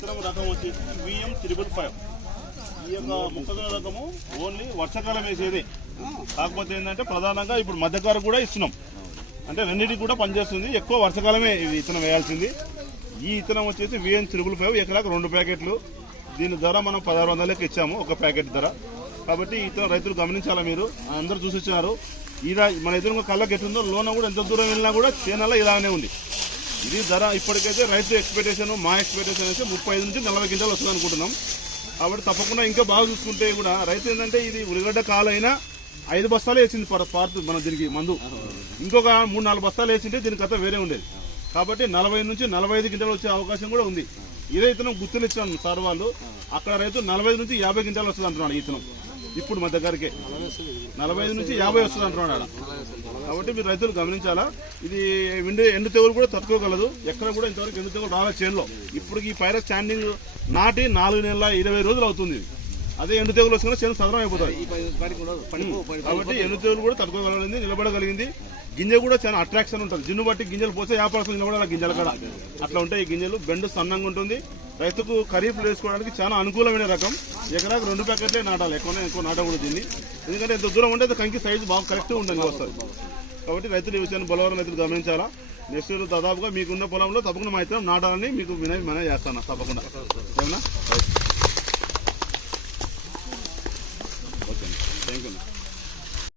విత్తనం రకం వచ్చేసి VM555. ఈ యొక్క మొక్కజొన్న రకము ఓన్లీ వర్షాకాలం వేసేది. కాకపోతే ఏంటంటే ప్రధానంగా ఇప్పుడు మధ్యకాలం కూడా ఇస్తున్నాం, అంటే రెండింటికి కూడా పనిచేస్తుంది. ఎక్కువ వర్షాకాలమే ఇది విత్తనం వేయాల్సింది. ఈ విత్తనం వచ్చేసి VM555 ఎకరాకు 2 ప్యాకెట్లు. దీని ధర మనం 1600కి ఇచ్చాము ఒక ప్యాకెట్ ధర. కాబట్టి ఈ విత్తనం రైతులు గమనించాలా, మీరు అందరూ చూసి వచ్చారు. ఇలా మన ఎదురుగా కళ్ళకి ఎట్టుందో లోన కూడా ఎంత దూరం వెళ్ళినా కూడా చేనల్లో ఇలానే ఉంది. ఇది ధర ఇప్పటికైతే రైతు ఎక్స్పెక్టేషన్, మా ఎక్స్పెక్టేషన్ అయితే 35 నుంచి 40 క్వింటాలు వస్తుంది అనుకుంటున్నాం. కాబట్టి తప్పకుండా ఇంకా బాగా చూసుకుంటే కూడా రైతు ఏంటంటే ఇది ఉల్లిగడ్డ కాలైనా 5 బస్తాలు వేసింది పార్తు మన దీనికి మందు. ఇంకొక 3-4 బస్తాలు వేసింటే దీని కథ వేరే ఉండేది. కాబట్టి 40 నుంచి 45 క్వింటాలు వచ్చే అవకాశం కూడా ఉంది. ఇదే ఇతనం గుర్తులు ఇచ్చాను సార్ వాళ్ళు. అక్కడ రైతు 40 నుంచి 50 క్వింటాలు వస్తుంది అంటున్నాడు. ఇతనం ఇప్పుడు మా దగ్గరికి 45 నుంచి 50 వస్తుంది అంటున్నాడు. కాబట్టి మీరు రైతులు గమనించాలా. ఇది ఎండు తెగులు కూడా తట్టుకోగలదు. ఎక్కడ కూడా ఇంతవరకు ఎండు తెగులు రావాలి చేనులో. ఇప్పుడు ఈ పైరస్ స్టాండింగ్ నాటి 4 నెలల 20 రోజులు అవుతుంది. అదే ఎండు తెగులు వస్తున్నా చేను సదరం అయిపోతాయి. కాబట్టి ఎండు తెగులు కూడా తట్టుకోగలిగింది, నిలబడగలిగింది. గింజ కూడా చాలా అట్రాక్షన్ ఉంటుంది. జిన్ను బట్టి గింజలు పోతే వ్యాపారస్తులు నిలబడాలి గింజలు కూడా అట్లా ఉంటాయి. ఈ గింజలు బెండు సన్నంగా ఉంటుంది. రైతుకు ఖరీఫ్ వేసుకోవడానికి చాలా అనుకూలమైన రకం. ఎకరాకు 2 ప్యాకెట్లే నాటాలి, ఎక్కువ నాటకూడదు దీన్ని. ఎందుకంటే ఎంత దూరం ఉంటే కంకి సైజు బాగా కరెక్ట్గా ఉంటుంది వస్తుంది. కాబట్టి రైతులు ఈ విషయాన్ని బలవరం రైతులు గమనించాలా. నెక్స్ట్ దాదాపుగా మీకున్న పొలంలో తప్పకుండా మా ఇతరం నాటాలని మీకు వినయ చేస్తాను తప్పకుండా. ఏమన్నా